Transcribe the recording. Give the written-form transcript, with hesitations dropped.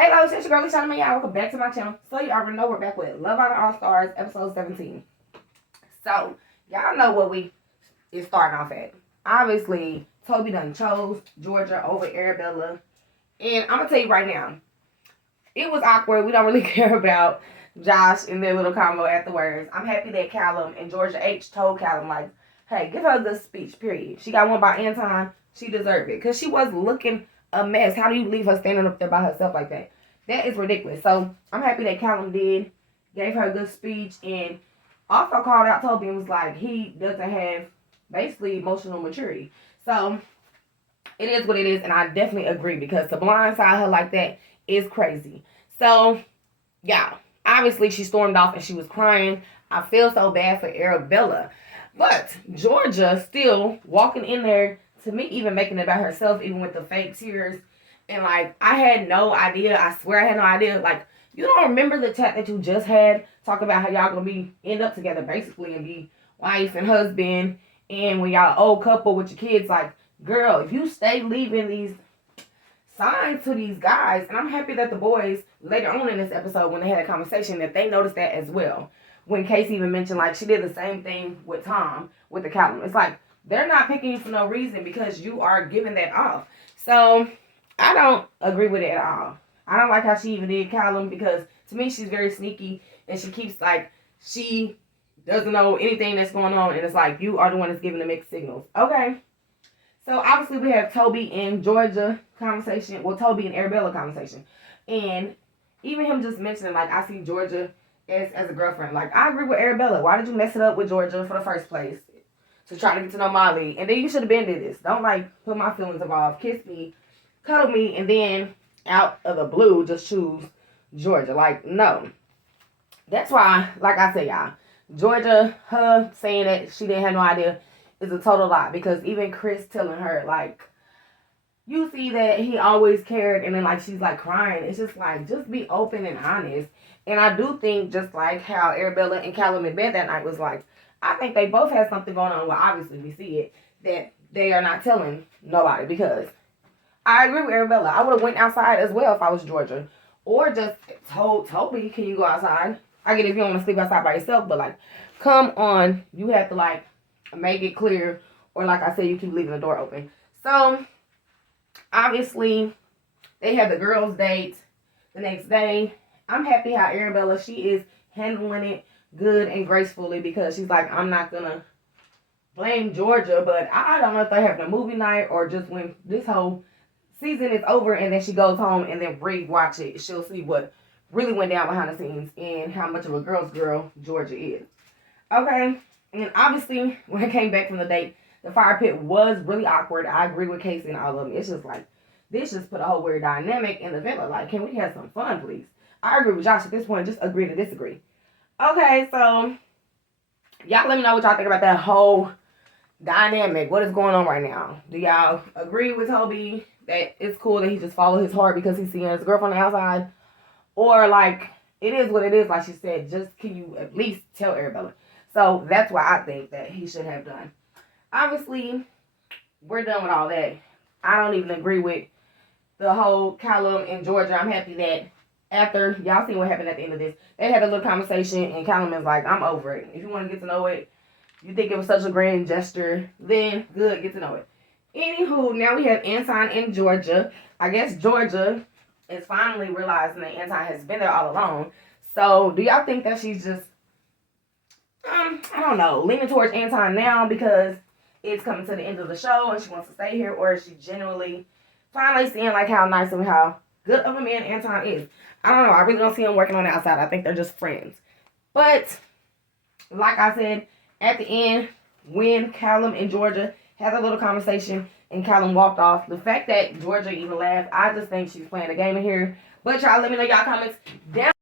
Hey, loves, it's your girl, Lisa. Y'all, welcome back to my channel. So you already know we're back with Love Island All Stars, episode 17. So y'all know what we is starting off at. Obviously, Toby done chose Georgia over Arabella, and I'm gonna tell you right now, it was awkward. We don't really care about Josh and their little combo afterwards. I'm happy that Callum and Georgia H told Callum, like, hey, give her a good speech, period. She got one by Anton. She deserved it. Because she was looking a mess. How do you leave her standing up there by herself like that? That is ridiculous. So, I'm happy that Callum gave her a good speech, and also called out Toby and was like, he doesn't have, basically, emotional maturity. So, it is what it is, and I definitely agree, because to blindside her like that is crazy. So, yeah, obviously she stormed off and she was crying. I feel so bad for Arabella. But Georgia still walking in there, to me, even making it about herself, even with the fake tears. And, like, I had no idea. I swear I had no idea. Like, you don't remember the chat that you just had? Talk about how y'all gonna end up together, basically, and be wife and husband. And when y'all old couple with your kids, like, girl, if you stay leaving these signs to these guys, and I'm happy that the boys, later on in this episode, when they had a conversation, that they noticed that as well. When Casey even mentioned, like, she did the same thing with Tom, with the Callum. It's like, they're not picking you for no reason because you are giving that off. So, I don't agree with it at all. I don't like how she even did Callum, because to me, she's very sneaky, and she keeps, like, she doesn't know anything that's going on, and it's like, you are the one that's giving the mixed signals. Okay. So, obviously, we have Toby and Georgia conversation. Well, Toby and Arabella conversation. And even him just mentioning, like, I see Georgia as a girlfriend. Like, I agree with Arabella. Why did you mess it up with Georgia for the first place? To try to get to know Molly. And then you should have been did this. Don't, like, put my feelings involved. Kiss me, cuddle me, and then out of the blue, just choose Georgia. Like, no. That's why, like I said, y'all, Georgia, her saying that she didn't have no idea is a total lie. Because even Chris telling her, like, you see that he always cared, and then, like, she's, like, crying. It's just, like, just be open and honest. And I do think, just like how Arabella and Callum in bed that night was like, I think they both had something going on. Well, obviously, we see it, that they are not telling nobody. Because I agree with Arabella. I would have went outside as well if I was Georgia. Or just told Toby, can you go outside? I get it if you don't want to sleep outside by yourself, but, like, come on. You have to, like, make it clear. Or, like I said, you keep leaving the door open. So, obviously, they had the girls' date the next day. I'm happy how Arabella, she is handling it good and gracefully, because she's like, I'm not going to blame Georgia, but I don't know if they're having a movie night or just when this whole season is over and then she goes home and then re-watch it, she'll see what really went down behind the scenes and how much of a girl's girl Georgia is. Okay, and obviously, when I came back from the date, the fire pit was really awkward. I agree with Casey and all of them. It's just like, this just put a whole weird dynamic in the villa. Like, can we have some fun, please? I agree with Josh at this point. Just agree to disagree. Okay, so y'all let me know what y'all think about that whole dynamic. What is going on right now? Do y'all agree with Toby that it's cool that he just followed his heart because he's seeing his girlfriend on the outside? Or, like, it is what it is, like she said. Just can you at least tell Arabella? So that's what I think that he should have done. Obviously, we're done with all that. I don't even agree with the whole Callum and Georgia. I'm happy that after y'all seen what happened at the end of this, they had a little conversation, and Callum is like, I'm over it. If you want to get to know it, you think it was such a grand gesture, then good, get to know it. Anywho, now we have Anton in Georgia. I guess Georgia is finally realizing that Anton has been there all along. So, do y'all think that she's just, I don't know, leaning towards Anton now because it's coming to the end of the show and she wants to stay here? Or is she genuinely finally seeing, like, how nice and how good of a man Anton is? I don't know. I really don't see him working on the outside. I think they're just friends. But, like I said, at the end, when Callum and Georgia had a little conversation and Callum walked off, the fact that Georgia even laughed, I just think she's playing a game in here. But y'all let me know y'all comments down